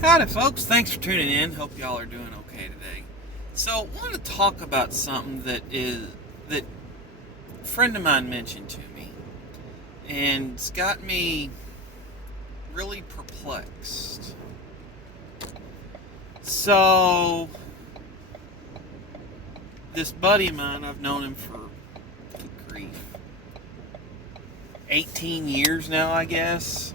Howdy, folks. Thanks for tuning in. Hope y'all are doing okay today. So, I want to talk about something that a friend of mine mentioned to me, and it's got me really perplexed. So, this buddy of mine, I've known him for, good grief, 18 years now, I guess.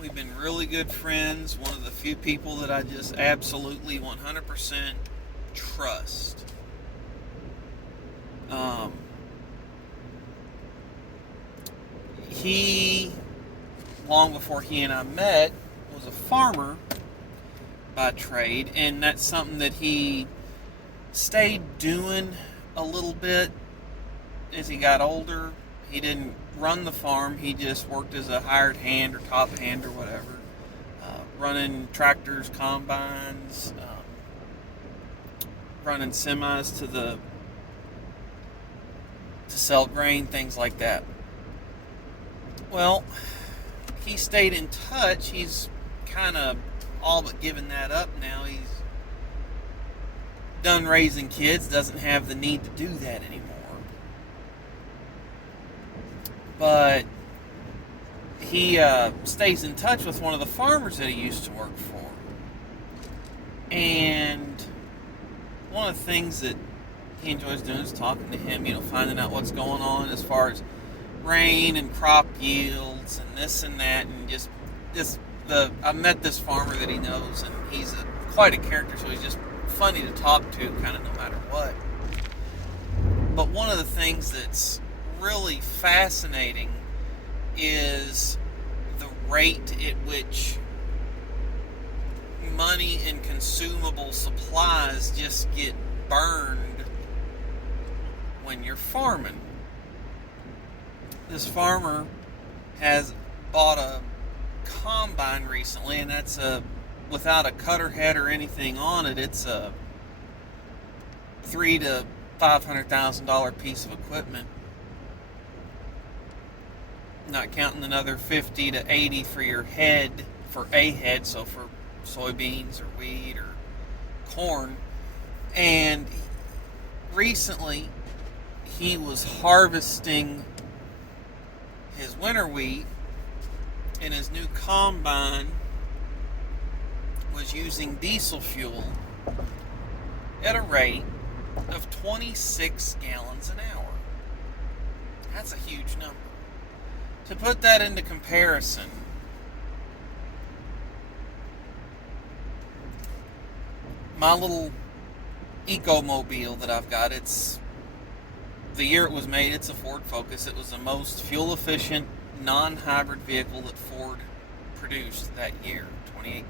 We've been really good friends. One of the few people that I just absolutely 100% trust. Um, he, long before he and I met, was a farmer by trade, and that's something that he stayed doing a little bit as he got older. He didn't run the farm, he just worked as a hired hand or top hand or whatever, running tractors, combines, running semis to sell grain, things like that. Well, he stayed in touch. He's kind of all but given that up now. He's done raising kids, doesn't have the need to do that anymore. But he stays in touch with one of the farmers that he used to work for. And one of the things that he enjoys doing is talking to him, finding out what's going on as far as rain and crop yields and this and that, and just I met this farmer that he knows, and he's quite a character, so he's just funny to talk to, kind of no matter what. But one of the things that's really fascinating is the rate at which money and consumable supplies just get burned when you're farming. This farmer has bought a combine recently, and that's without a cutter head or anything on it. It's a $300,000 to $500,000 piece of equipment, not counting another 50 to 80 for your head, for a head, so for soybeans or wheat or corn. And recently he was harvesting his winter wheat, and his new combine was using diesel fuel at a rate of 26 gallons an hour. That's a huge number. To put that into comparison, my little Eco-Mobile that I've got, it's the year it was made, it's a Ford Focus. It was the most fuel-efficient, non-hybrid vehicle that Ford produced that year, 2018.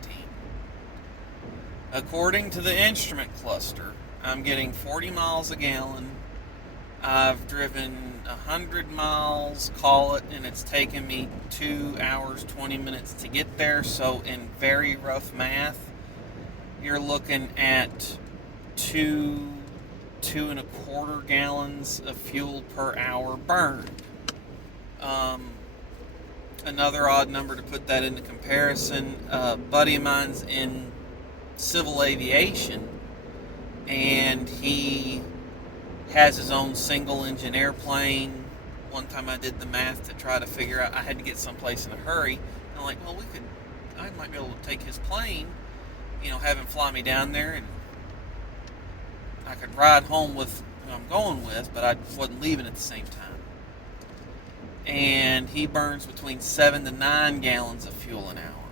According to the instrument cluster, I'm getting 40 miles a gallon. I've driven 100 miles, call it, and it's taken me 2 hours, 20 minutes to get there. So in very rough math, you're looking at two and a quarter gallons of fuel per hour burned. Another odd number to put that into comparison, a buddy of mine's in civil aviation, and he has his own single engine airplane. One time I did the math to try to figure out, I had to get someplace in a hurry, and I'm like, well, I might be able to take his plane, have him fly me down there, and I could ride home with who I'm going with, but I wasn't leaving at the same time. And he burns between 7 to 9 gallons of fuel an hour.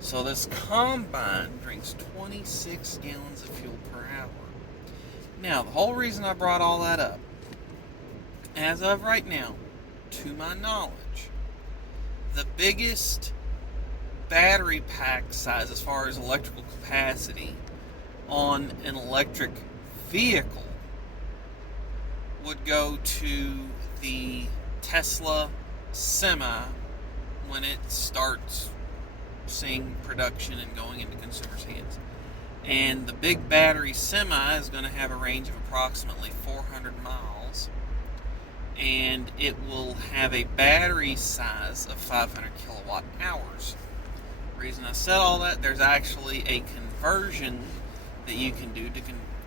So this combine drinks 26 gallons of fuel per hour. Now, the whole reason I brought all that up, as of right now, to my knowledge, the biggest battery pack size as far as electrical capacity on an electric vehicle would go to the Tesla Semi when it starts seeing production and going into consumers' hands. And the big battery Semi is going to have a range of approximately 400 miles, and it will have a battery size of 500 kilowatt hours. The reason I said all that, there's actually a conversion that you can do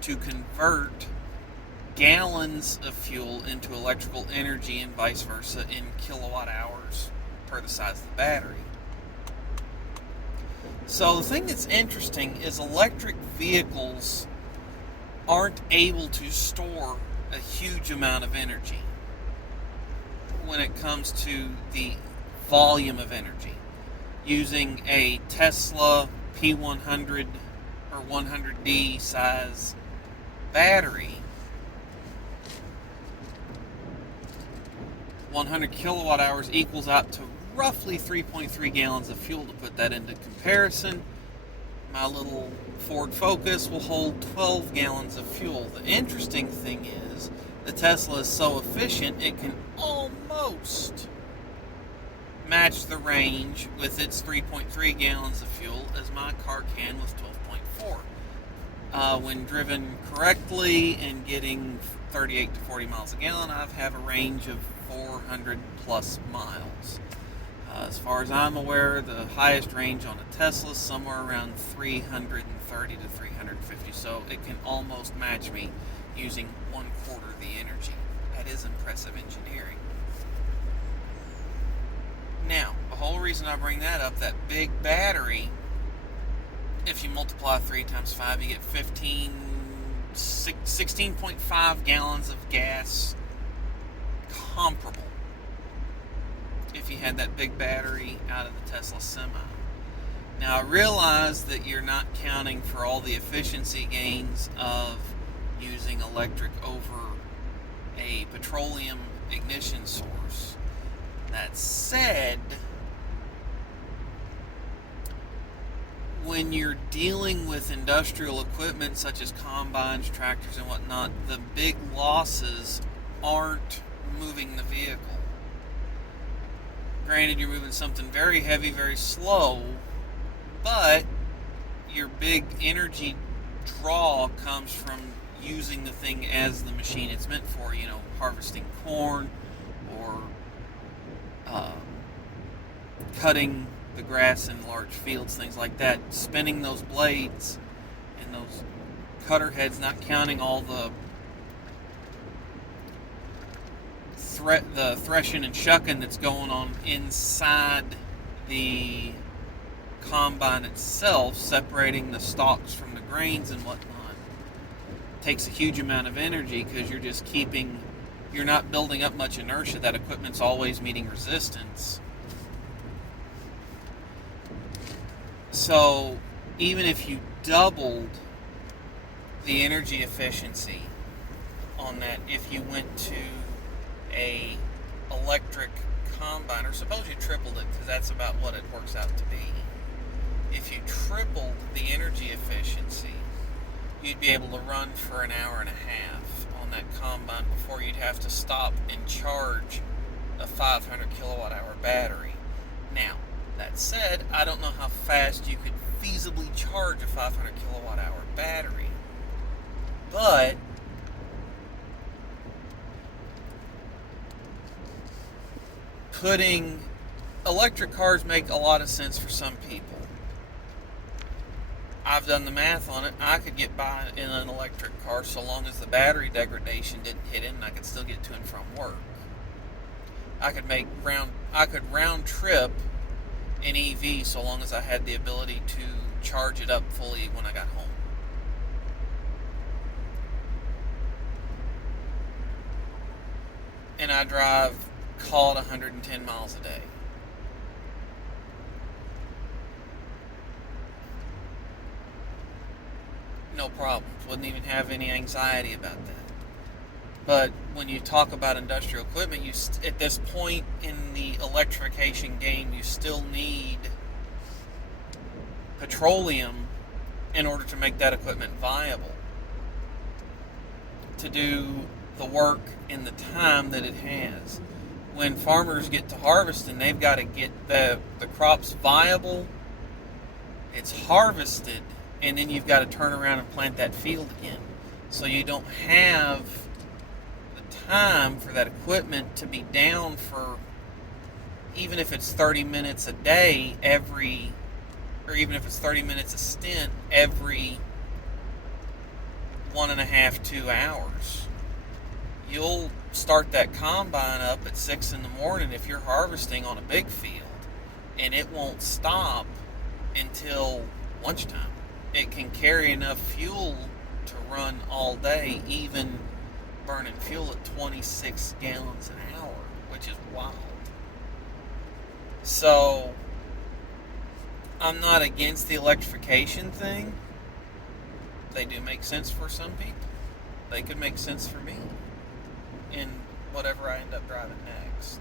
to convert gallons of fuel into electrical energy and vice versa in kilowatt hours per the size of the battery. So the thing that's interesting is electric vehicles aren't able to store a huge amount of energy when it comes to the volume of energy. Using a Tesla P100 or 100D size battery, 100 kilowatt hours equals out to roughly 3.3 gallons of fuel. To put that into comparison, my little Ford Focus will hold 12 gallons of fuel. The interesting thing is the Tesla is so efficient it can almost match the range with its 3.3 gallons of fuel as my car can with 12.4. When driven correctly and getting 38 to 40 miles a gallon, I have a range of 400 plus miles. As far as I'm aware, the highest range on a Tesla is somewhere around 330 to 350, so it can almost match me using 1/4 the energy. That is impressive engineering. Now, the whole reason I bring that up, that big battery, if you multiply 3 times 5, you get 16.5 gallons of gas comparable if you had that big battery out of the Tesla Semi. Now, I realize that you're not counting for all the efficiency gains of using electric over a petroleum ignition source. That said, when you're dealing with industrial equipment such as combines, tractors, and whatnot, the big losses aren't moving the vehicle. Granted, you're moving something very heavy, very slow, but your big energy draw comes from using the thing as the machine it's meant for, harvesting corn or cutting the grass in large fields, things like that. Spinning those blades and those cutter heads, not counting all the threshing and shucking that's going on inside the combine itself, separating the stalks from the grains and whatnot, takes a huge amount of energy because you're not building up much inertia. That equipment's always meeting resistance. So even if you doubled the energy efficiency on that, if you went to a electric combine, or suppose you tripled it, because that's about what it works out to be. If you tripled the energy efficiency, you'd be able to run for an hour and a half on that combine before you'd have to stop and charge a 500 kilowatt hour battery. Now, that said, I don't know how fast you could feasibly charge a 500 kilowatt hour battery, but electric cars make a lot of sense for some people. I've done the math on it. I could get by in an electric car so long as the battery degradation didn't hit it, and I could still get to and from work. I could round trip an EV so long as I had the ability to charge it up fully when I got home. And I drive, call it 110 miles a day. No problems. Wouldn't even have any anxiety about that. But when you talk about industrial equipment, at this point in the electrification game, you still need petroleum in order to make that equipment viable, to do the work in the time that it has. When farmers get to harvesting, they've got to get the crops viable. It's harvested, and then you've got to turn around and plant that field again. So you don't have the time for that equipment to be down for, even if it's 30 minutes a day, every even if it's 30 minutes a stint, every 1.5, 2 hours. You'll start that combine up at 6 in the morning if you're harvesting on a big field, and it won't stop until lunchtime. It can carry enough fuel to run all day, even burning fuel at 26 gallons an hour, which is wild. So, I'm not against the electrification thing. They do make sense for some people. They could make sense for me in whatever I end up driving next.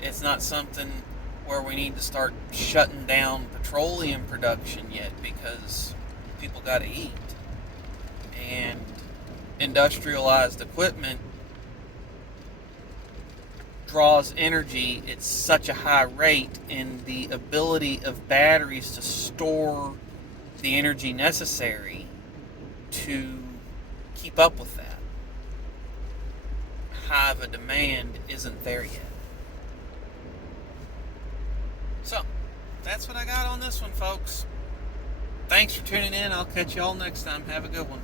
It's not something where we need to start shutting down petroleum production yet, because people got to eat. And industrialized equipment draws energy at such a high rate, and the ability of batteries to store the energy necessary to keep up with that high of a demand isn't there yet. So, that's what I got on this one, folks. Thanks for tuning in. I'll catch you all next time. Have a good one.